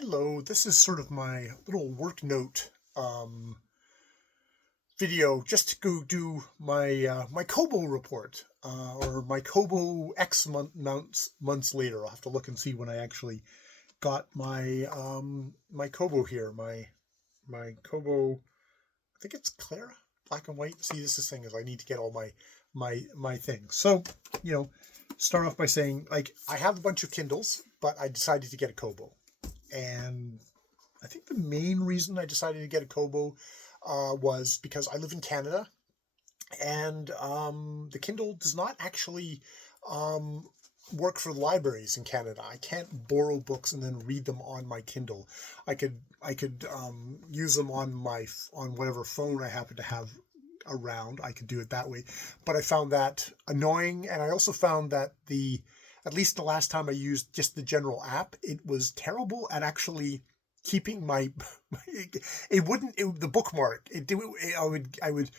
Hello, this is sort of my little work note video just to go do my Kobo report or my Kobo months later. I'll have to look and see when I actually got my my Kobo here. My Kobo, I think it's Clara, black and white. See, this is the thing is I need to get all my things. So, start off by saying, like, I have a bunch of Kindles, but I decided to get a Kobo. And I think the main reason I decided to get a Kobo was because I live in Canada, and the Kindle does not actually work for libraries in Canada. I can't borrow books and then read them on my Kindle. I could use them on whatever phone I happen to have around. I could do it that way, but I found that annoying, and I also found that at least the last time I used just the general app, it was terrible at actually keeping the bookmark. I would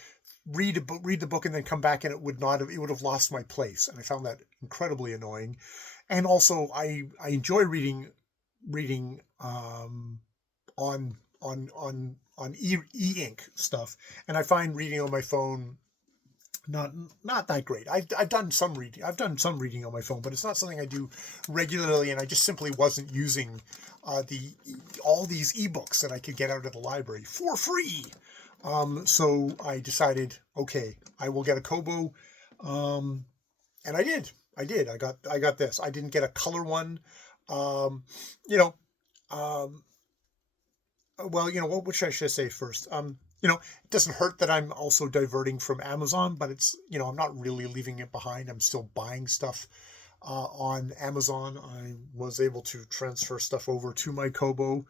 read the book and then come back, and it would have lost my place. And I found that incredibly annoying. And also I enjoy reading on e-ink stuff. And I find reading on my phone not that great. I've done some reading. I've done some reading on my phone, but it's not something I do regularly, and I just simply wasn't using all these ebooks that I could get out of the library for free. So I decided, okay, I will get a Kobo, and I did. I got this. I didn't get a color one. Well, what should I say first? It doesn't hurt that I'm also diverting from Amazon, but it's, I'm not really leaving it behind. I'm still buying stuff on Amazon. I was able to transfer stuff over to my Kobo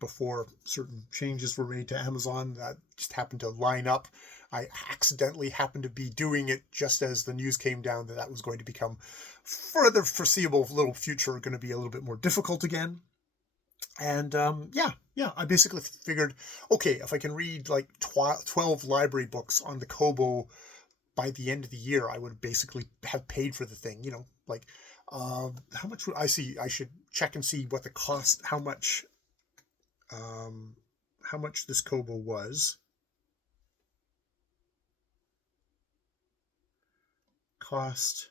before certain changes were made to Amazon. That just happened to line up. I accidentally happened to be doing it just as the news came down that was going to become, for the foreseeable little future, going to be a little bit more difficult again. And I basically figured, okay, if I can read like 12 library books on the Kobo by the end of the year, I would basically have paid for the thing. How much would I see? I should check and see what the cost, how much this Kobo was. Cost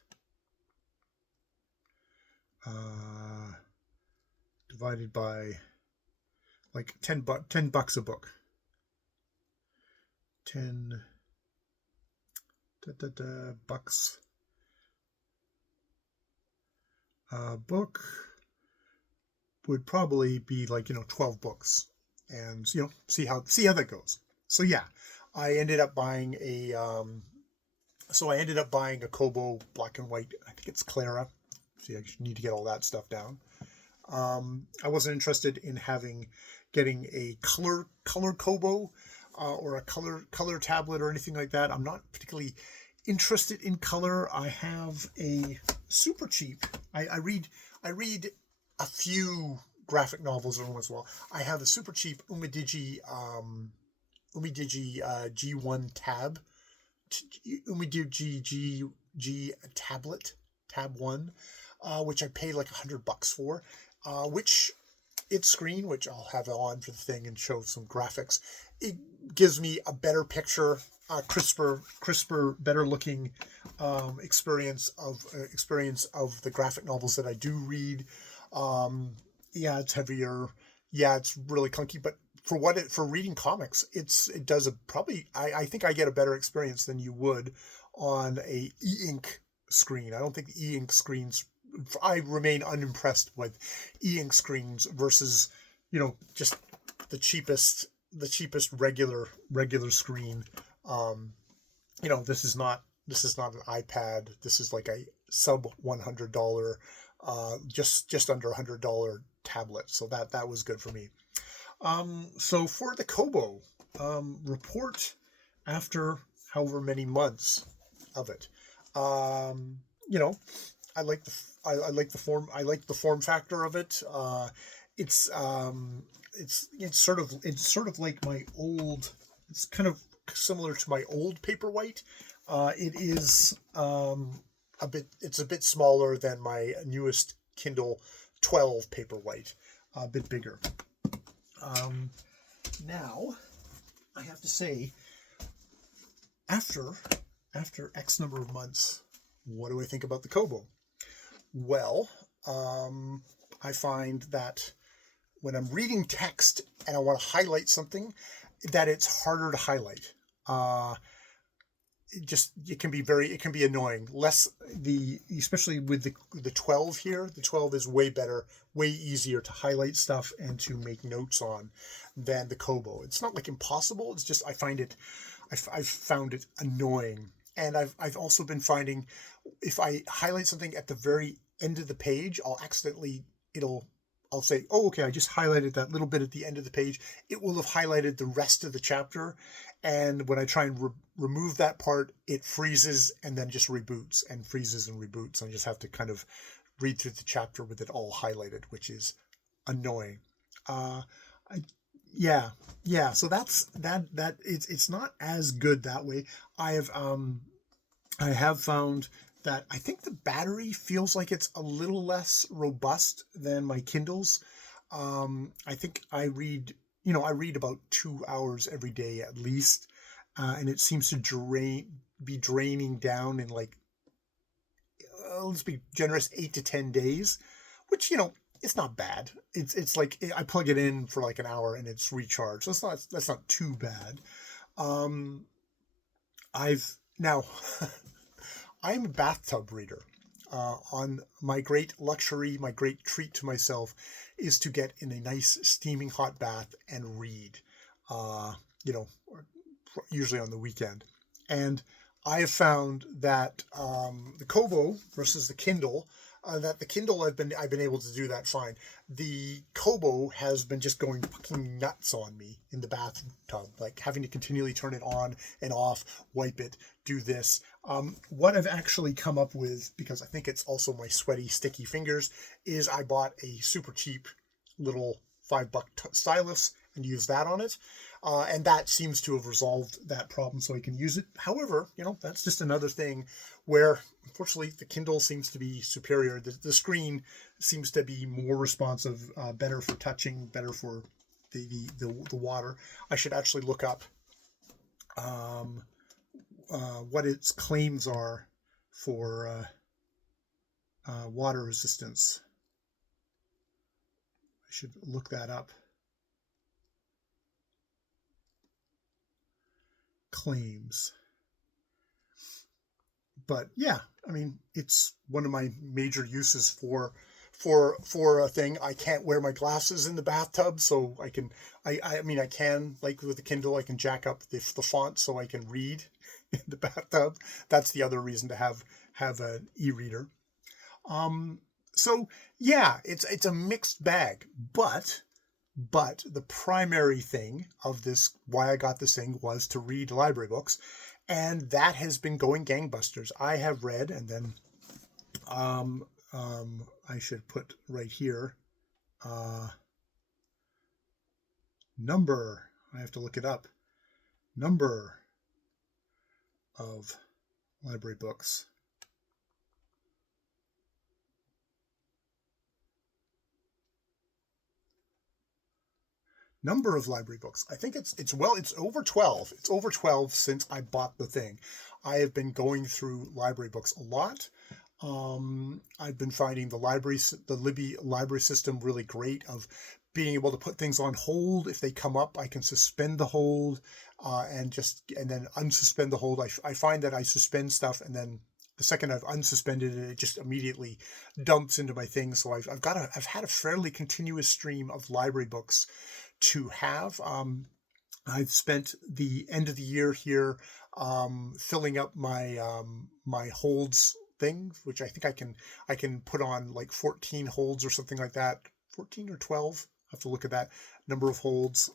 divided by like $10 a book. 10 bucks a book would probably be like 12 books, and see how that goes. So yeah, I ended up buying a Kobo black and white. I think it's Clara. See, I need to get all that stuff down. I wasn't interested in getting a color Kobo or a color tablet or anything like that. I'm not particularly interested in color. I have a super cheap. I read a few graphic novels every once in a while. I have a super cheap Umidigi G1 tab. Umidigi G tablet, tab 1, which I paid like $100 for, which its screen, which I'll have on for the thing and show some graphics, it gives me a better picture, crisper, better looking experience of the graphic novels that I do read. It's heavier. Yeah, it's really clunky, but for reading comics, it does I think I get a better experience than you would on a e-ink screen. I don't think the e-ink screens, I remain unimpressed with e-ink screens versus, just the cheapest regular screen. This is not an iPad. This is like a sub $100, just under $100 tablet. So that was good for me. So for the Kobo report after however many months of it, I like the form factor of it. It's sort of like my old. It's kind of similar to my old Paperwhite. It is a bit smaller than my newest Kindle 12 Paperwhite, a bit bigger. Now, I have to say, after X number of months, what do I think about the Kobo? Well, I find that when I'm reading text and I want to highlight something, that it's harder to highlight. It can be annoying. Especially with the 12 here. The 12 is way better, way easier to highlight stuff and to make notes on than the Kobo. It's not like impossible. It's just I've found it annoying. And I've also been finding if I highlight something at the very end of the page, I'll say, oh, okay, I just highlighted that little bit at the end of the page. It will have highlighted the rest of the chapter. And when I try and remove that part, it freezes and then just reboots and freezes and reboots. I just have to kind of read through the chapter with it all highlighted, which is annoying. Yeah. So that's that. It's not as good that way. I have found that I think the battery feels like it's a little less robust than my Kindles. I think I read about 2 hours every day at least, and it seems to be draining down in like, let's be generous, 8 to 10 days, which, it's not bad. It's like I plug it in for like an hour and it's recharged. So that's not too bad. Now I'm a bathtub reader. On my great luxury, my great treat to myself is to get in a nice steaming hot bath and read, usually on the weekend. And I have found that the Kobo versus the Kindle, that the Kindle I've been able to do that fine. The Kobo has been just going fucking nuts on me in the bathtub, like having to continually turn it on and off, wipe it, do this. What I've actually come up with, because I think it's also my sweaty, sticky fingers, is I bought a super cheap little $5 stylus and used that on it. And that seems to have resolved that problem so I can use it. However, that's just another thing where, unfortunately, the Kindle seems to be superior. The screen seems to be more responsive, better for touching, better for the water. I should actually look up what its claims are for water resistance. I should look that up. Claims. But yeah, I mean, it's one of my major uses for a thing. I can't wear my glasses in the bathtub, so I can like with the Kindle, I can jack up the font so I can read in the bathtub. That's the other reason to have an e-reader. So yeah, it's a mixed bag, but the primary thing of this, why I got this thing, was to read library books, and that has been going gangbusters. I have read, and then I should put right here number. I have to look it up. Number of library books. Number of library books. I think it's over 12. It's over 12 since I bought the thing. I have been going through library books a lot. I've been finding the Libby library system really great, of being able to put things on hold. If they come up, I can suspend the hold and then unsuspend the hold. I find that I suspend stuff, and then the second I've unsuspended it, it just immediately dumps into my thing. So I've had a fairly continuous stream of library books to have. I've spent the end of the year here filling up my my holds thing, which I think I can put on like 14 holds or something like that. 14 or 12. I have to look at that number of holds.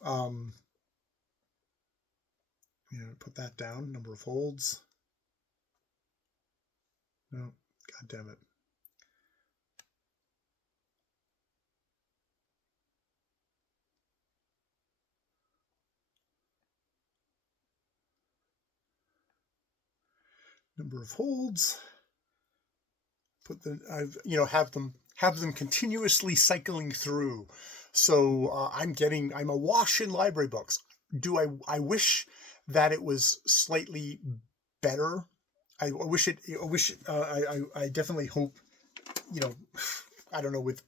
Put that down. Number of holds. No, God damn it. Number of holds. Have have them continuously cycling through. So I'm awash in library books. I wish that it was slightly better. I definitely hope, I don't know, with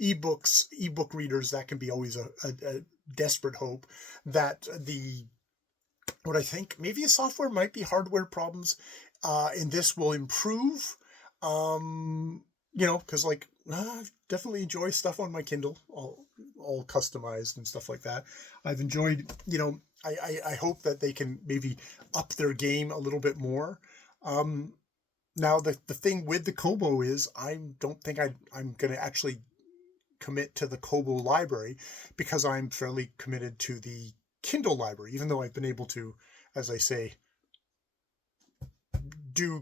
ebooks, ebook readers, that can be always a desperate hope that what I think maybe a software, might be hardware problems in this will improve. Because I definitely enjoy stuff on my Kindle, all customized and stuff like that. I've enjoyed, I hope that they can maybe up their game a little bit more. Now the thing with the Kobo is I don't think I'm going to actually commit to the Kobo library, because I'm fairly committed to the Kindle library, even though I've been able to, as I say,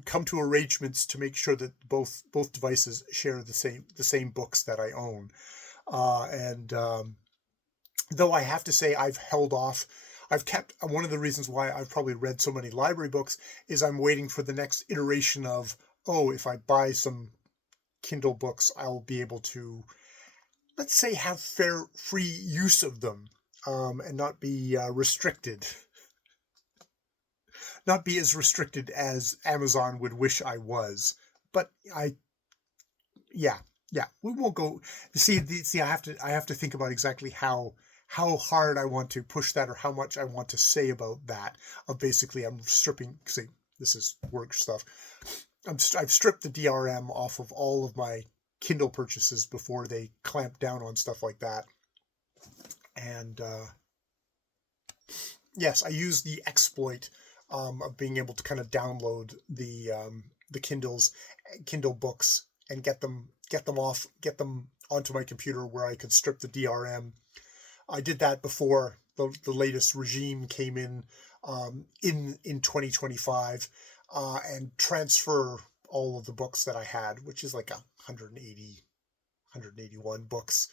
come to arrangements to make sure that both devices share the same books that I own. Though I have to say I've held off. I've kept, one of the reasons why I've probably read so many library books is I'm waiting for the next iteration of, if I buy some Kindle books, I'll be able to, let's say, have free use of them, and not be restricted. Not be as restricted as Amazon would wish I was. But yeah, we won't go. See, I have to think about exactly how hard I want to push that, or how much I want to say about that. Of basically, I'm stripping. See, this is work stuff. I've stripped the DRM off of all of my Kindle purchases before they clamp down on stuff like that. And yes, I use the exploit of being able to kind of download the Kindle books and get them onto my computer, where I could strip the DRM. I did that before the latest regime came in 2025, and transfer all of the books that I had, which is like 181 books.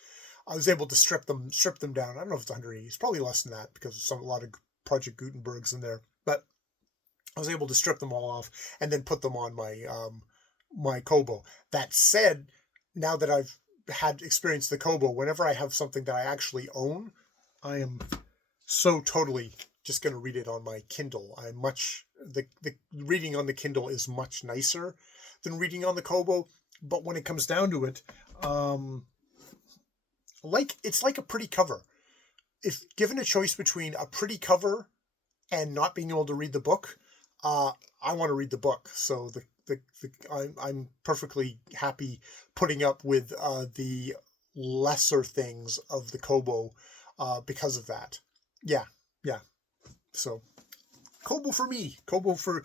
I was able to strip them down. I don't know if it's 180. It's probably less than that, because there's a lot of Project Gutenberg's in there. But I was able to strip them all off and then put them on my my Kobo. That said, now that I've had experience the Kobo, whenever I have something that I actually own, I am so totally just going to read it on my Kindle. The reading on the Kindle is much nicer than reading on the Kobo. But when it comes down to it, it's like a pretty cover. If given a choice between a pretty cover and not being able to read the book, I want to read the book. So I'm perfectly happy putting up with the lesser things of the Kobo because of that. Yeah. So Kobo for me, Kobo for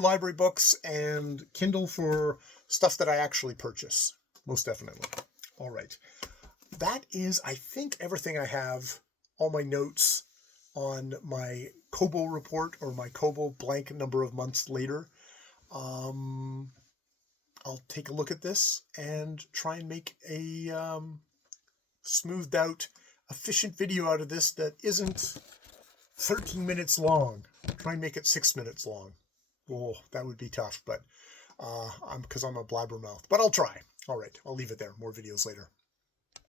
library books, and Kindle for stuff that I actually purchase. Most definitely. All right. That is, I think, everything I have. All my notes on my Kobo report, or my Kobo blank number of months later. I'll take a look at this and try and make a smoothed out, efficient video out of this that isn't 13 minutes long. Try and make it 6 minutes long. Oh, that would be tough, but because I'm a blabbermouth. But I'll try. All right, I'll leave it there. More videos later.